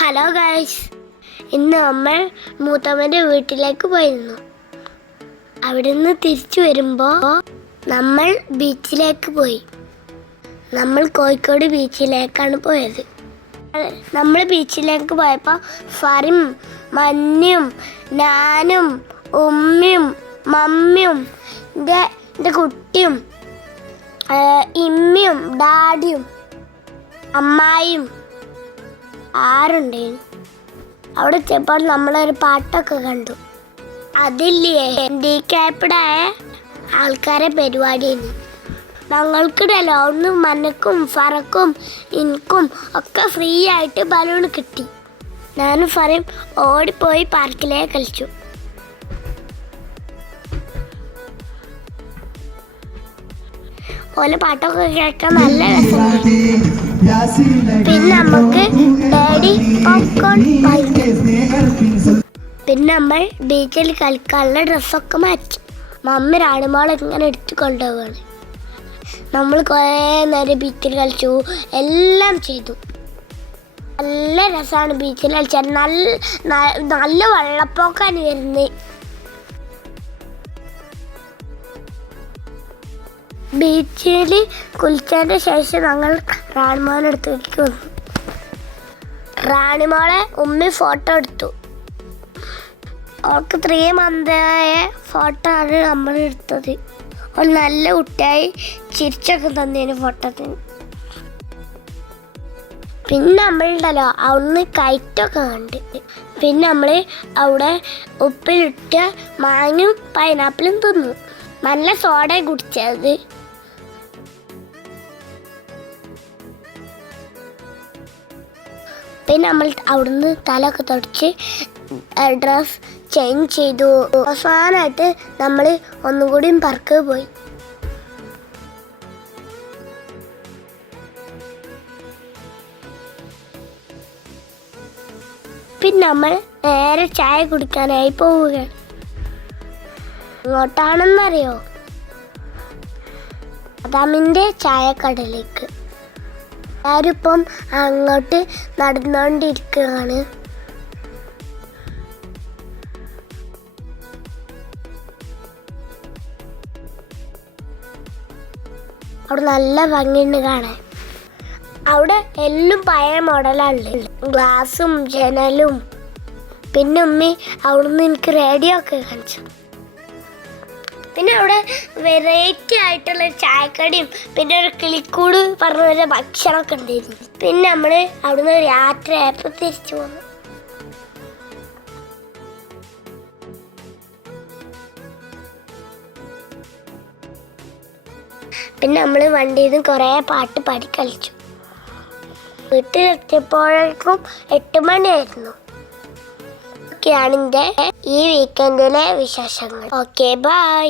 Hello guys, ഇന്ന് നമ്മൾ മൂത്തമ്മൻ്റെ വീട്ടിലേക്ക് പോയിരുന്നു. അവിടെ നിന്ന് തിരിച്ചു വരുമ്പോൾ നമ്മൾ ബീച്ചിലേക്ക് പോയി. നമ്മൾ കോഴിക്കോട് ബീച്ചിലേക്കാണ് പോയത്. നമ്മൾ ബീച്ചിലേക്ക് പോയപ്പോൾ ഫറിം, മഞ്ഞും, ഞാനും, ഉമ്മയും, മമ്മിയും, എൻ്റെ കുട്ടിയും, ഇമ്മയും, ഡാഡിയും, അമ്മായിയും ആരുണ്ടായിരുന്നു. അവിടെ എത്തിയപ്പോൾ നമ്മളൊരു പാട്ടൊക്കെ കണ്ടു. അതില്ലേ ഹാൻഡിക്യാപ്ഡായ ആൾക്കാരെ പരിപാടിയാണ്. ഞങ്ങൾക്കിടല്ലോ ഒന്ന് മനക്കും ഫറക്കും എനിക്കും ഒക്കെ ഫ്രീ ആയിട്ട് ബലൂൺ കിട്ടി. ഞാനും ഫറയും ഓടിപ്പോയി പാർക്കിലേക്ക് കളിച്ചു. ഓലെ പാട്ടൊക്കെ കേൾക്കാൻ നല്ല രസമുണ്ട്. പിന്നെ നമുക്ക് ഡാഡി പോപ്കോൺ പിന്നെ നമ്മൾ ബീച്ചിൽ കളിക്കാനുള്ള ഡ്രസ്സൊക്കെ മാറ്റി. മമ്മി റാണിമോളെ ഇങ്ങനെ എടുത്തു കൊണ്ടുപോവാണ്. നമ്മൾ കുറേ നേരം ബീച്ചിൽ കളിച്ചു, എല്ലാം ചെയ്തു. നല്ല രസമാണ് ബീച്ചിൽ കളിച്ചാൽ. നല്ല വെള്ളപ്പൊക്കാണ് വരുന്നത്. ബീച്ചിൽ കുളിച്ചതിൻ്റെ ശേഷം ഞങ്ങൾ റാണിമോളെ അടുത്തേക്ക് വന്നു. റാണിമോളെ ഉമ്മി ഫോട്ടോ എടുത്തു. അവൾക്ക് 3 മന്തായ ഫോട്ടോ ആണ് നമ്മൾ എടുത്തത്. ഒരു നല്ല കുട്ടിയായി ചിരിച്ചൊക്കെ തന്നതിന് ഫോട്ടോത്തിന്. പിന്നെ നമ്മളുണ്ടല്ലോ അവിടുന്ന് കയറ്റൊക്കെ കണ്ട്. പിന്നെ നമ്മൾ അവിടെ ഉപ്പിലിട്ട മാങ്ങയും പൈനാപ്പിളും തിന്നു. നല്ല സോഡ കുടിച്ചത്. പിന്നെ നമ്മൾ അവിടുന്ന് തലയൊക്കെ തുടച്ച് ഡ്രസ് ചേഞ്ച് ചെയ്തു. അവസാനമായിട്ട് നമ്മൾ ഒന്നും കൂടിയും പാർക്ക് പോയി. പിന്നെ നമ്മൾ നേരെ ചായ കുടിക്കാനായി പോവുകയാണ്. എങ്ങോട്ടാണെന്നറിയോ? അതാമിൻ്റെ ചായക്കടയിലേക്ക്. എല്ലാവരും ഇപ്പം അങ്ങോട്ട് നടന്നുകൊണ്ടിരിക്കുകയാണ്. അവിടെ നല്ല ഭംഗിയുണ്ട് കാണാൻ. അവിടെ എല്ലാം പഴയ മോഡലാണ്. ഗ്ലാസും ജനലും. പിന്നെ ഉമ്മി അവിടുന്ന് എനിക്ക് റേഡിയോ ഒക്കെ കാണിച്ചു. പിന്നെ അവിടെ വെറൈറ്റി ആയിട്ടുള്ള ചായക്കടിയും പിന്നെ ഒരു കിളിക്കൂട് പറഞ്ഞ ഭക്ഷണമൊക്കെ ഉണ്ടായിരുന്നു. പിന്നെ നമ്മൾ അവിടുന്ന് രാത്രിയായപ്പോൾ തിരിച്ചു പോന്നു. പിന്നെ നമ്മൾ വണ്ടിയിൽ നിന്ന് കുറേ പാട്ട് പാടി കളിച്ചു. വീട്ടിലെത്തിയപ്പോഴേക്കും 8 മണിയായിരുന്നു. ഒക്കെയാണ് എൻ്റെ ഈ വീക്കെൻഡിലെ വിശേഷങ്ങൾ. Okay, by.